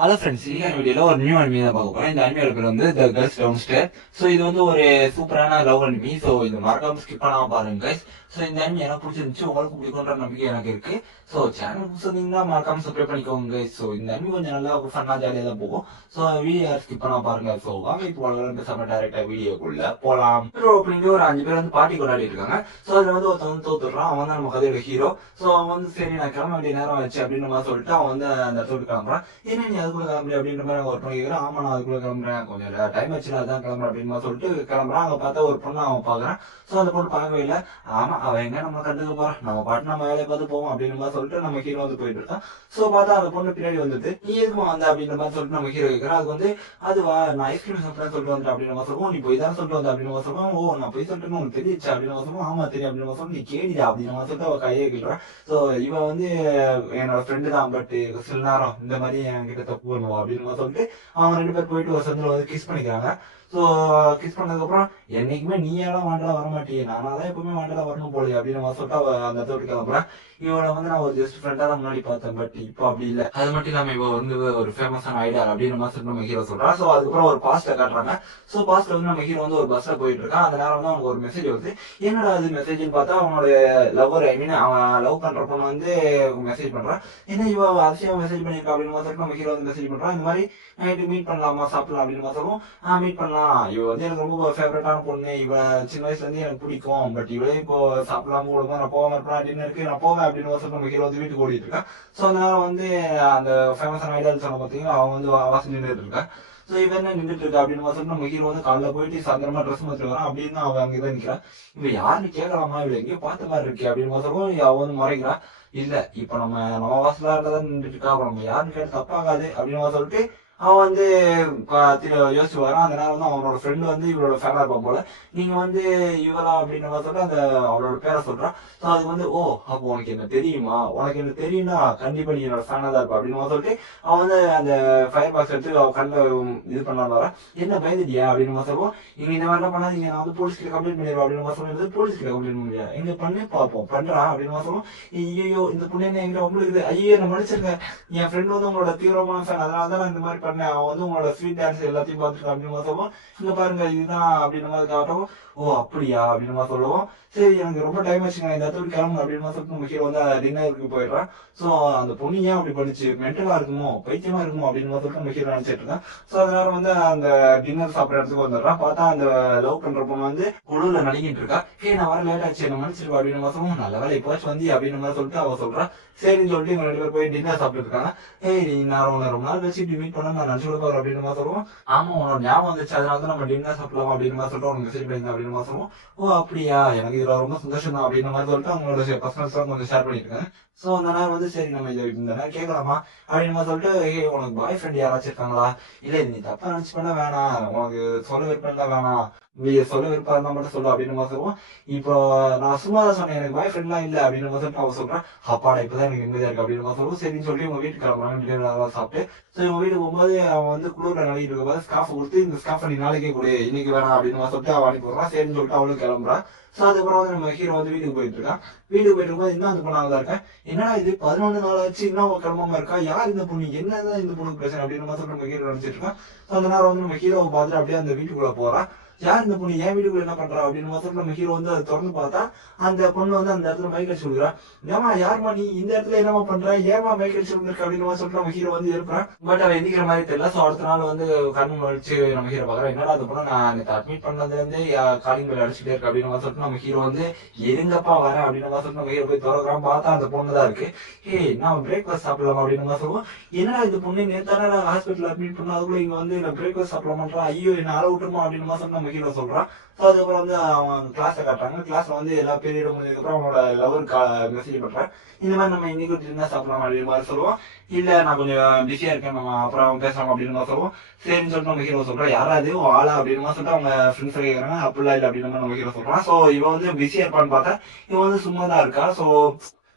Hello friends, இன்னைக்கான வீடியோல ஒரு நியூ அனிமி தான் பார்க்க போறோம். இந்த அனிமியோட பேர் வந்து த கேர்ள்ஸ் டவுன்ஸ்டேர். ஸோ இது வந்து ஒரு சூப்பரான லவ் அனிமி. ஸோ இது மறக்காம ஸ்கிப் பண்ணாம பாருங்க கைஸ். ஸோ இந்த அனிமி எனக்கு பிடிச்சிருந்துச்சு, உங்களுக்கு பிடிக்குன்ற நம்பிக்கை எனக்கு இருக்கு. ஸோ சேனல் புதுசுன்னா மறக்காம சப்ஸ்கிரைப் பண்ணிக்கோங்க கைஸ். ஸோ இந்த அனிமி கொஞ்சம் நல்லா ஃபன்னா ஜாலியாக தான் போகும். ஸோ வீடியோ யாரும் ஸ்கிப் பண்ணாம பாருங்க. ஸோ வாங்க இப்போ பேசாம டேரக்டா வீடியோக்குள்ள போலாம். ஓப்பனிங்ல ஒரு 5 பேர் வந்து பார்ட்டி கொண்டாடி இருக்காங்க. ஸோ அதுல வந்து ஒருத்தன் வந்து தோத்துடுறான். அவன் தான் நம்ம கதையோட ஹீரோ. ஸோ அவன் வந்து சரி நான் கிளம்ப வேண்டிய நேரம் ஆச்சு அப்படின்னு மாதிரி சொல்லிட்டு அவன் வந்து அந்த இடத்துக்கு கிளம்புறான். என்ன நீ அதுக்குள்ள கிளம்புற அப்படின்ற மாதிரி ஒரு பொண்ணு கேட்குறான். ஆமா நான் அதுக்குள்ள கிளம்புறேன், கொஞ்சம் டைம் ஆச்சு அதான் கிளம்புறேன் அப்படின்னு சொல்லிட்டு கிளம்புறான். அங்க பார்த்தா ஒரு பொண்ணு அவன் பாக்குறான். ஸோ அந்த பொண்ணு பார்க்கவே இல்லை. ஆமா அவன் எங்க நம்ம கண்டுக்க போறான், நம்ம பாட்டு நம்ம வேலையை பார்த்து போவோம் அப்படின்னு மாதிரி சொல்லிட்டு நம்ம ஹீரோ வந்து போயிட்டு இருக்கான். ஸோ பார்த்தா அந்த பொண்ணு பின்னாடி வந்துட்டு நீ எதுக்குமா வந்த அப்படின்ற மாதிரி சொல்லிட்டு நம்ம ஹீரோ கேட்கறான். அது வந்து அதுவா நான் ஐஸ்கிரீம் சாப்பிட்றேன்னு சொல்லிட்டு வந்துட்டு அப்படின்னு நம்ம சொல்லுவோம். நீ போய் தான் சொல்லிட்டு வந்த அப்படின்னு நம்ம சொல்லுவோம். ஓ நான் போய் சொல்லிட்டு உனக்கு தெரியுச்சா அப்படின்னு நம்ம சொல்லுவோம். ஆமா தெரியும் அப்படின்னு நம்ம சொல்லுவோம். நீ கேடிடா அப்படின்னு நம்ம சொல்லிட்டு அவ கையை கேட்கிறான். ஸோ இவன் வந்து என்னோட ஃப்ரெண்டு தான், பட் சில நேரம் இந்த மாதிரி என்கிட்ட தப்பு பண்ணுவோம் அப்படின்னு சொல்லிட்டு அவங்க 2 பேர் போயிட்டு ஒரு சந்தில வந்து கிஸ் பண்ணிக்கிறாங்க. ஸோ கிஸ் பண்ணதுக்கப்புறம் என்னைக்குமே நீ எல்லாம் வாண்டலா வர மாட்டியே, நானா தான் எப்பவுமே வாண்டலா வரணும் போல அப்படின்னு சொல்லிட்டு அவ அந்த இடத்த கிளம்புறேன். இவனை வந்து நான் ஒரு ஜஸ்ட் ஃப்ரெண்டா தான் முன்னாடி பார்த்தேன், பட் இப்போ அப்படி இல்லை. அது மட்டும் இல்லாம இவ வந்து ஒரு ஃபேமஸான ஐடியா அப்படின்னு மாதிரி நம்ம ஹீரோ சொல்றான். ஸோ அதுக்கப்புறம் ஒரு பாஸ்ட்டை காட்டுறாங்க. ஸோ பாஸ்ட்ல வந்து நம்ம ஹீரோ வந்து ஒரு பஸ்ல போயிட்டு இருக்கான். அந்த நேரம் வந்து அவனுக்கு ஒரு மெசேஜ் வருது. என்னடா அது மெசேஜ்னு பார்த்தா அவனோட லவ்வர், ஐ மீன் அவன் லவ் பண்ற பொண்ணு வந்து மெசேஜ் பண்றான். என்ன இவ அதிசயம் மெசேஜ் பண்ணிருக்கா அப்படின்னு சொல்லிட்டு நம்ம ஹீரோ வந்து மெசேஜ் பண்றான். இந்த மாதிரி நைட்டு மீட் பண்ணலாமா சாப்பிடலாம் அப்படின்னு சொல்லுவோம். மீட் பண்ணலாம், இவ வந்து எனக்கு ரொம்ப ஃபேவரட்டான பொண்ணு, இவ சின்ன வயசுல இருந்து எனக்கு பிடிக்கும், பட் இவளையும் இப்போ சாப்பிடலாம கொடுக்கும், நான் போகாம இருப்பேன் டின்னருக்கு, நான் போவேன் அப்படின்னு சொல்லிட்டு நம்ம ஹீரோ வந்து வீட்டுக்கு ஓடிட்டு இருக்கான். ஸோ அந்த நேரம் வந்து அந்த ஃபேமஸான ஐடியால் சொன்ன பார்த்தீங்கன்னா அவன் வந்து வாசல் நின்றுட்டு இருக்கான். ஸோ இவன் என்ன நின்றுட்டு இருக்கா அப்படின்னு சொல்லிட்டு நம்ம ஹீரோ வந்து காலைல போயிட்டு சாயந்தரமா ட்ரெஸ் மாற்றி வரான். அப்படின்னு அவன் அங்கேதான் நிற்கிறான். இவன் யாருன்னு கேட்கலாமா, இவளை எங்கேயோ பார்த்த மாதிரி இருக்கு அப்படின்னு சொல்லுவோம். அவன் வந்து முறைக்கிறான். இல்ல இப்ப நம்ம வாசலா இருக்கதான் நின்றுட்டு இருக்கா, நம்ம யாருன்னு கேட்டு தப்பாகாது அப்படின்னு சொல்லிட்டு அவன் வந்து யோசிச்சு வரான். அந்த நேரம் வந்து அவனோட ஃப்ரெண்டு வந்து இவளோட ஃபேனா இருப்பான் போல. நீங்க வந்து இவளா அப்படின்னு சொல்லிட்டு அந்த அவளோட பேரை சொல்றான். ஸோ அதுக்கு வந்து ஓ அப்போ உனக்கு என்ன தெரியுமா, உனக்கு என்ன தெரியும்னா கண்டிப்பா நீ என்னோட ஃபேனா தான் இருப்பா அப்படின்னு சொல்லிட்டு அவன் வந்து அந்த ஃபயர் பாக்ஸ் எடுத்து அவன் கண்ணில் இது பண்ணான். என்ன பயந்துட்டியா அப்படின்னு சொல்லுவோம். இங்க இந்த மாதிரிலாம் பண்ணாதீங்க, நான் வந்து போலீஸ் கிட்ட கம்ப்ளைண்ட் பண்ணிடுவோம் அப்படின்னு சொல்லுறது. போலீஸ் கிட்ட கம்ப்ளைண்ட் பண்ணியா, எங்க பண்ணி பார்ப்போம் பண்றான் அப்படின்னு சொல்லுவோம். ஐயோ இந்த பொண்ணு என்ன எங்க உங்களுக்கு ஐயோ என்ன மன்னிச்சிருங்க, என் ஃப்ரெண்ட் வந்து உங்களோட தீவிரமான ஃபேன், அதனால தான் நான் இந்த மாதிரி பண்ணேன், அவன் வந்து உங்களோட ஸ்வீட் டான்ஸ் எல்லாத்தையும் பார்த்துருக்கான் அப்படின்னு சொல்லுவோம். இங்க பாருங்க இதுதான் அப்படின்னு மாதிரி காட்டும். ஓ அப்படியா அப்படின்னு சொல்லுவோம். சரி எனக்கு ரொம்ப டைம் ஆச்சுங்க, இந்த இடத்துல கிளம்பு அப்படின்னு சொல்லிட்டு நம்ம ஹீரோ வந்து டின்னருக்கு போயிடுறான். ஸோ அந்த பொண்ணு ஏன் அப்படி பண்ணிச்சு, மென்டலா இருக்குமோ பைத்தியமா இருக்குமோ அப்படின்னு சொல்லிட்டு நம்ம ஹீரோ நினைச்சிட்டு இருக்கான். ஸோ அதனால வந்து அந்த டின்னர் சாப்பிட்ற இடத்துக்கு வந்துடுறான். பார்த்தா அந்த லவ் பண்ற பொண்ணு வந்து குழுல நடிக்கிட்டு இருக்கா. ஹே நான் வர லேட் ஆச்சு என்ன மன்னிச்சிருக்கா அப்படின்னு சொல்லுவோம். நல்ல வேலை இப்போச்சு வந்து அப்படின்னு மாதிரி சொல்லிட்டு அவ சொல்றான். சரின்னு சொல்லிட்டு இவங்க 2 பேர் போய் டின்னர் சாப்பிட்டு இருக்காங்க. ஏய் நீ நான் உன்னை ரொம்ப நாள் வச்சு இப்படி மீட் பண்ண நான் நினைச்சு கொடுப்பாரு அப்படின்னு மாதிரி சொல்லுவோம். ஆமா உன்னோட ஞாபகம் வந்துச்சு, அதனால தான் நம்ம டின்னர் சாப்பிடலாம் அப்படின்னு மாதிரி சொல்லிட்டு உனக்கு மெசேஜ் பண்ணியிருந்தேன் அப்படின்னு மாதிரி சொல்லுவோம். ஓ அப்படியா எனக்கு இதுல ரொம்ப சந்தோஷம் தான் அப்படின்னு மாதிரி சொல்லிட்டு அவங்களோட பர்சனல்ஸ் எல்லாம் கொஞ்சம் ஷேர் பண்ணிட்டு இருக்காங்க. ஸோ அந்த நேரம் வந்து சரி நம்ம இதை இந்த நேரம் கேட்கலாமா அப்படின்னு மாதிரி சொல்லிட்டு உனக்கு பாய் ஃப்ரெண்ட் யாராச்சும் இருக்காங்களா, இல்ல நீ தப்பா நினைச்சு பண்ண வேணாம், உனக்கு சொல்ல விருப்பம் தான் வேணாம், நீ சொல்ல விருப்பம் இருந்தா மட்டும் சொல்லு அப்படின்னு மாதிரி சொல்லுவோம். இப்போ நான் சும்மா தான் சொன்னேன், எனக்கு பாய் ஃப்ரெண்ட்லாம் இல்லை அப்படின்னு சொல்லிட்டு அவன் சொல்றான். அப்பாடா இப்பதான் எனக்கு நிம்மதியா இருக்கு அப்படின்னு சொல்லுவோம். சரின்னு சொல்லி இவங்க வீட்டுக்கு கிளம்புறாங்க டின்னர் சாப்பிட்டு. ஸோ இவங்க வீட்டுக்கு போகும்போது அவன் வந்து குளிர்ல நடிக்கிட்டு இருக்கும்போது ஸ்காஃப் கொடுத்து இந்த ஸ்காஃப் நீ நாளைக்கே கொடு இன்னைக்கு வேணாம் அப்படின்னு சொல்லிட்டு அவன் அனுப்பி விடுறான். சரின்னு சொல்லிட்டு அவளும் கிளம்புறான். ஸோ அதுக்கப்புறம் வந்து நம்ம ஹீரோ வந்து வீட்டுக்கு போயிட்டு இருக்கான். வீட்டுக்கு போயிட்டு இருக்கும்போது இன்னும் அந்த பொண்ணு தான் இருக்கேன். என்னடா இது 11 நாள் ஆச்சு இன்னும் அவன் கிளம்பாம இருக்கா, யார் இந்த பொண்ணு, என்னதான் இந்த பொண்ணுக்கு பிரச்சனை அப்படின்னு சொல்லிட்டு நம்ம ஹீரோ நினைச்சிட்டு இருக்கான். ஸோ அந்த நேரம் வந்து நம்ம ஹீரோவை பார்த்துட்டு அப்படியே அந்த வீட்டுக்குள்ள போறான். யார் இந்த பொண்ணு, என் வீட்டுக்குள்ள என்ன பண்றா அப்படின்னு சொல்லிட்டு நம்ம ஹீரோ வந்து அதை திறந்து பார்த்தா அந்த பொண்ணு வந்து அந்த இடத்துல மைக் அடிச்சு கொடுக்குறான். ஏமா யாருமா நீ இந்த இடத்துல என்னமா பண்ற, ஏமா மைக் அடிச்சு கொடுத்துருக்க அப்படின்னு சொல்லிட்டு நம்ம ஹீரோ வந்து இருப்பான். பட் அவன் எந்திக்கிற மாதிரி தெரியல. ஸோ அடுத்த நாள் வந்து கண்ணு வச்சு நம்ம ஹீரோ பார்க்குறான். என்னடா அந்த பொண்ணு நான் நேற்று அட்மிட் பண்ணதுல இருந்து காலிங் பெல் அடிச்சுட்டே இருக்கு அப்படின்னு சொல்லிட்டு நம்ம ஹீரோ வந்து எங்கப்பா வரேன் அப்படின்னு சொல்லிட்டு நம்ம ஹீரோ போய் திறக்கிறான். பார்த்தா அந்த பொண்ணு தான் இருக்கு. ஹே நான் பிரேக்ஃபாஸ்ட் சாப்பிடலாமா அப்படின்னு சொல்லுவோம். என்னடா இந்த பொண்ணு நேத்தான நான் ஹாஸ்பிட்டல் அட்மிட் பண்ண அதுக்குள்ள இங்க வந்து நான் பிரேக்ஃபாஸ்ட் சாப்பிடலாமான்றா, ஐயோ என்ன ஆள விட்டுருமா அப்படின்னு சொல்லிட்டு நம்ம ஹீரோ சொல்றான். ஸோ அதுக்கப்புறம் வந்து அவன் கிளாஸை காட்டுறாங்க. கிளாஸ்ல வந்து எல்லா பீரியடும் முடிஞ்சதுக்கப்புறம் அவனோட லவருக்கு மெசேஜ் பண்றான். இந்த மாதிரி நம்ம இன்னைக்கு டின்னர் சாப்பிடலாம் அப்படின்னு மாதிரி சொல்லுவோம். இல்ல நான் கொஞ்சம் பிஸியா இருக்கேன், நம்ம அப்புறம் பேசலாம் அப்படின்னு மாதிரி சொல்லுவோம். சரின்னு சொல்லிட்டு நம்ம ஹீரோ சொல்றான். யாராவது ஆளா அப்படின்னு சொல்லிட்டு அவங்க ஃப்ரெண்ட்ஸ் கேட்கறாங்க. அப்படிலாம் இல்லை அப்படின்னு நம்ம ஹீரோ சொல்றான். ஸோ இவன் வந்து பிஸியா இருப்பான்னு பார்த்தா இவன் வந்து சும்மா தான் இருக்கா. ஸோ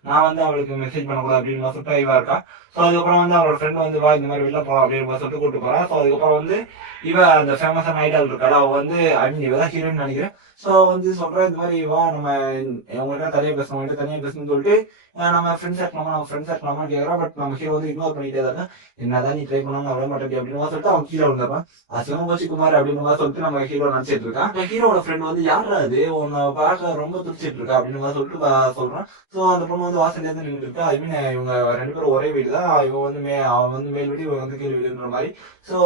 நான் வந்து அவளுக்கு மெசேஜ் பண்ணக்கூடாது அப்படின்னு சொல்லிட்டு இவா இருக்கா. ஸோ அதுக்கப்புறம் வந்து அவரோட ஃப்ரெண்ட் வந்து வா இந்த மாதிரி வெளில போகலாம் அப்படின்னு சொல்லிட்டு கூட்டு போறான். ஸோ அதுக்கப்புறம் வந்து இவ அந்த ஃபேமஸான ஐடால் இருக்காள், அவ வந்து ஐ மீன் இவ தான் ஹீரோயின் நினைக்கிறேன். ஸோ வந்து சொல்றேன் இந்த மாதிரி வா நம்ம உங்கள்கிட்ட தனியாக பேசணும், உங்கள்கிட்ட தனியாக பேசணும்னு சொல்லிட்டு நம்ம ஃப்ரெண்ட்ஸ் இருக்கலாமா கேட்கறா. பட் நம்ம ஹீரோ வந்து இக்னோர் பண்ணிட்டே இருக்காங்க. என்னதான் நீ ட்ரை பண்ணாலும் நான் விட மாட்டேன் அப்படின்னு சொல்லிட்டு அவன் கீழே விழுந்துறான். சிவகோச்சி குமார் அப்படின்னு சொல்லிட்டு நம்ம ஹீரோ நினைச்சிட்டு இருக்கான். ஹீரோட ஃப்ரெண்ட் வந்து யாரா அது உன்னை பார்க்க ரொம்ப துடிச்சிட்டு இருக்கா அப்படின்னு சொல்லிட்டு சொல்றான். ஸோ அந்த பொண்ணு வந்து வாசல்ல இருந்து நின்றுட்டு இருக்கா. ஐ மீன் இவங்க 2 பேரும் ஒரே வீடு தான். இவன் வந்து அவன் வந்து மேல் வீடு, இவன் வந்து கீழ் வீடுன்ற மாதிரி. ஸோ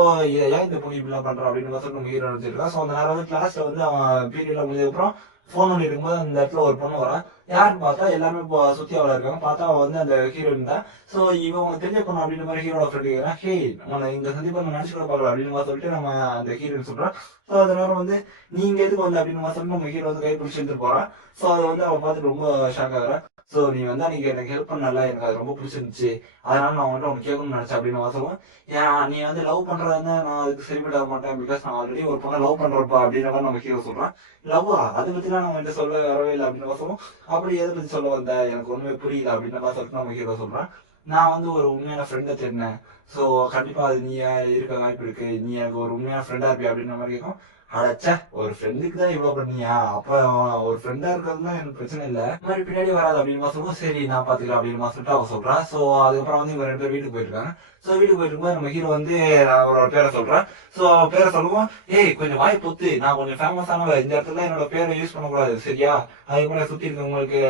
ஏன் இந்த பொண்ணு இப்படிலாம் பண்றான் அப்படின்னு சொல்லிட்டு நம்ம ஹீரோ நினைச்சிட்டு இருக்கான். ஸோ அந்த நேரம் வந்து கிளாஸ்ல வந்து அவன் பீரியட்ல முடிஞ்சதுக்கு அப்புறம் போன் பண்ணி இருக்கும்போது அந்த இடத்துல ஒரு பொண்ணு வரான். யாருன்னு பார்த்தா எல்லாருமே சுத்தி அவளா இருக்காங்க. பார்த்தா அவ வந்து அந்த ஹீரோயின் தான். சோ இவன் உனக்கு தெரிஞ்ச பொண்ணு அப்படின்ற மாதிரி ஹீரோட ஃப்ரெண்ட் கேட்கறான். ஹே உன்னை இந்த சந்திப்பா நான் நினைச்சு கூட பார்க்கல அப்படின்னு சொல்லிட்டு நம்ம அந்த ஹீரோயின் சொல்றான். ஸோ அதனால வந்து நீங்க எதுக்கு வந்து அப்படின்னு சொல்லிட்டு நம்ம ஹீரோ வந்து கை பிடிச்சி எடுத்துட்டு போறான். ஸோ அதை வந்து அவன் பார்த்துட்டு ரொம்ப ஷாக் ஆகுறான். ஸோ நீ வந்து அன்னைக்கு எனக்கு ஹெல்ப் பண்ணல, எனக்கு அது ரொம்ப பிடிச்சிருந்துச்சு, அதனால நான் வந்து உனக்கு கேட்கணும்னு நினைச்சேன் அப்படின்னு சொல்லுவேன். ஏன் நீ வந்து லவ் பண்றதா நான் அதுக்கு சரிப்பட மாட்டேன், பிகாஸ் நான் ஆல்ரெடி ஒரு பொண்ணை லவ் பண்றப்பா அப்படின்ற மாதிரி நம்ம ஹீரோ சொல்றான். லவ்வா அதை பத்திலாம் நம்ம வந்து சொல்ல வரவே இல்லை அப்படின்னு சொல்லுவோம். அப்படி எதை பத்தி சொல்ல வந்த எனக்கு ஒண்ணுமே புரியல அப்படின்ற மாதிரி சொல்லிட்டு நம்ம ஹீரோ சொல்றான். நான் வந்து ஒரு உண்மையான ஃப்ரெண்டை தேடினேன். ஸோ கண்டிப்பா அது நீ இருக்க வாய்ப்பு இருக்கு, நீ எனக்கு ஒரு உண்மையான ஃப்ரெண்டா இருப்பியா அப்படின்ற மாதிரி கேட்கும். அடைச்சா ஒரு ஃப்ரெண்டுக்கு தான் இவ்வளவு பண்ணியா, அப்ப ஒரு ஃப்ரெண்டா இருக்கிறதுனா எனக்கு பிரச்சனை இல்ல, இந்த மாதிரி பின்னாடி வராது அப்படின்னு சொல்லுவோம். சரி நான் பாத்துக்கிறேன் அப்படின்னு சொல்லிட்டு அவன் சொல்றான். சோ அதுக்கப்புறம் வந்து இவங்க 2 பேரும் வீட்டுக்கு போயிருக்காங்க. சோ வீட்டுக்கு போயிட்டு இருக்கும்போது நம்ம ஹீரோ வந்து அவரோட பேரை சொல்றான். சோ பேரை சொல்லுவோம். ஏய் கொஞ்சம் வாய் பொத்து, நான் கொஞ்சம் ஃபேமஸானவ, இந்த இடத்துல என்னோட பேரை யூஸ் பண்ணக்கூடாது சரியா, அதுக்கப்புறம் சுத்தி இருக்கவங்களுக்கு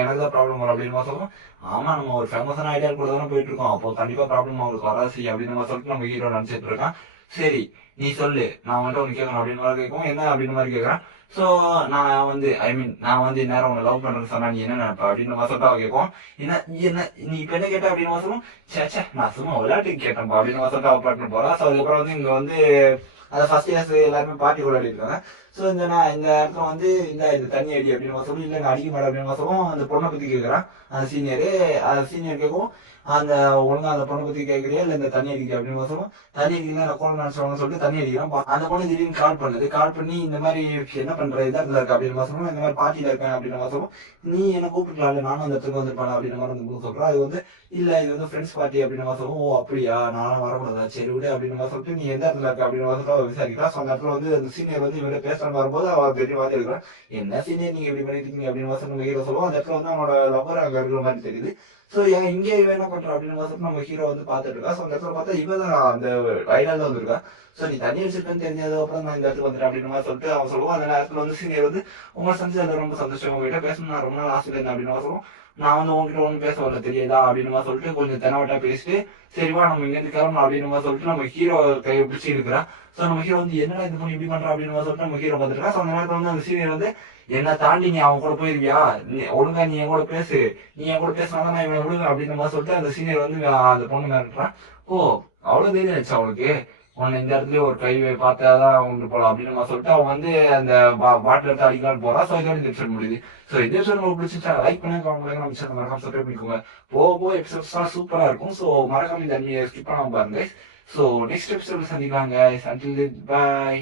எனக்கு தான் ப்ராப்ளம் வரும் அப்படின்னு சொல்லுவோம். ஆமா நம்ம ஒரு ஃபேமஸான ஐடியா கூட தானே போயிட்டு இருக்கோம், அப்போ கண்டிப்பா ப்ராப்ளம் அவங்களுக்கு வராது செய்யும் அப்படின்னு சொல்லிட்டு நம்ம ஹீரோ நினைச்சிட்டு இருக்கான். சரி நீ சொல்லு, நான் வந்துட்டு உனக்கு கேட்கணும் அப்படின்னு மாதிரி கேட்கும். என்ன அப்படின்னு மாதிரி கேட்கறான். சோ நான் வந்து ஐ மீன் நான் வந்து நேரம் உன்னை லவ் பண்றேன்னு சொன்னா நீ என்ன நினைப்ப அப்படின்னு மாதிரி சொல்லிட்டு அவன் கேட்கும். என்ன என்ன நீ இப்ப என்ன கேட்ட அப்படின்னு சொல்லுவோம். சே நான் சும்மா விளையாட்டுக்கு கேட்டேன்ப்பா அப்படின்னு சொல்லிட்டு அவன் பாட்டு போறான். சோ அதுக்கப்புறம் வந்து இங்க வந்து அதை ஃபர்ஸ்ட் இயர்ஸ் எல்லாருமே பார்ட்டி கொண்டாடி இருக்காங்க. ஸோ இந்த இடத்துல வந்து இந்த தண்ணி அடி அப்படின்னு சொல்லி, இல்லை நான் அடிக்க மாட்டேன் அப்படின்னு சொல்லவும் அந்த பொண்ணை பத்தி கேட்கறான். அந்த சீனியர் கேட்கும். அந்த ஒழுங்கா அந்த பொண்ணை பத்தி கேட்கறியா இல்ல இந்த தண்ணி அடிக்க அப்படின்னு சொல்லுவோம். தண்ணி அடிக்கலாம் நான் கோலம் நினைச்சவங்க சொல்லிட்டு தண்ணி அடிக்கிறான். அந்த பொண்ணு திடீர்னு கால் பண்ணி இந்த மாதிரி என்ன பண்ற இதா இருக்க அப்படின்னு சொல்லுவோம். இந்த மாதிரி பார்ட்டியில இருக்கேன் அப்படின்னு சொல்லுவோம். நீ என்ன கூப்பிட்டுலாம்ல, நானும் அந்த இடத்துக்கு வந்துருப்பேன் அப்படின்னு மாதிரி வந்து சொல்றான். அது வந்து இல்ல இது வந்து ஃப்ரெண்ட்ஸ் பார்ட்டி அப்படின்னு சொல்லுவோம். ஓ அப்படியா, நானும் வரக்கூடாதா, சரி விடு அப்படின்னு சொல்லிட்டு நீ எந்த இடத்துல இருக்க அப்படின்னு சொல்லிட்டு விசாரிக்கலாம். ஸோ அந்த இடத்துல வந்து அந்த சீனியர் வந்து இவரை பேசுற வரும்போது அவன் பெரிய வாதி இருக்கிறான். என்ன சீனியர் நீங்க இப்படி பண்ணிட்டு இருக்கீங்க அப்படின்னு சொல்லி நம்ம ஹீரோ சொல்லுவோம். அந்த இடத்துல வந்து அவனோட லவர் அங்க இருக்கிற மாதிரி தெரியுது. சோ இங்கே இவன் என்ன பண்றான் அப்படின்னு சொல்லிட்டு நம்ம ஹீரோ வந்து பாத்துட்டு இருக்கா. சோ அந்த இடத்துல பார்த்தா இவன் தான் அந்த ஐடால் தான் வந்திருக்கா. சோ நீ தண்ணி அடிச்சிருக்கேன்னு தெரிஞ்சது அப்புறம் நான் இந்த இடத்துக்கு வந்துட்டேன் அப்படின்னு மாதிரி சொல்லிட்டு அவன் சொல்லுவான். அந்த நேரத்துல வந்து சீனியர் வந்து உங்களை சந்திச்சதுல ரொம்ப சந்தோஷம், உங்ககிட்ட பேசணும் நான் ரொம்ப நாள் ஆசை இருந்தேன் அப்படின்னு சொல்லுவோம். நான் வந்து உங்ககிட்ட ஒன்றும் பேச வரல தெரியாதா அப்படின்னு சொல்லிட்டு கொஞ்சம் தெனவட்டா பேசிட்டு சரிவா நம்ம இங்க இருந்து கிளம்பணும் அப்படின்னு சொல்லிட்டு நம்ம ஹீரோ கையை பிடிச்சி இருக்கிறான். சோ நம்ம ஹீரோ வந்து என்னடா இந்த பொண்ணு இப்படி பண்றா அப்படின்னு சொல்லிட்டு நம்ம ஹீரோ பார்த்துருக்கா. சோ அந்த நேரத்துல வந்து அந்த சீனியர் வந்து என்ன தாண்டி நீ அவன் கூட போயிருவியா, ஒழுங்கா நீ என் கூட பேசு, நீ என் கூட பேசினாதான் நான் இவனை விடுவேன் அப்படின்னு மாதிரி சொல்லிட்டு அந்த சீனியர் வந்து அந்த பொண்ணு மிரட்டுறான். ஓ அவ்வளவு தைரியம் ஆச்சு அவனுக்கு, உன்னை இந்த இடத்துல ஒரு கை பார்த்தாதான் அவங்களுக்கு போலாம் அப்படின்னு சொல்லிட்டு அவன் வந்து அந்த பாட்டில் எடுத்து அடிக்கலான்னு போறான். ஸோ இதோட இந்த எபிசோட் முடியுது. ஸோ இந்த எபிசோட் உங்களுக்கு பிடிச்சிச்சா லைக் பண்ணுங்க, உங்களுக்கு நம்ம சேனல் மறக்காம சப்ஸ்கிரைப் பண்ணிக்கோங்க. போக எபிசோட்ஸ் சூப்பரா இருக்கும். ஸோ மறக்காம இந்த ஸ்கிப் பண்ணாம பாருங்க. ஸோ நெக்ஸ்ட் எபிசோட் சந்திக்கலாங்க. Until then by.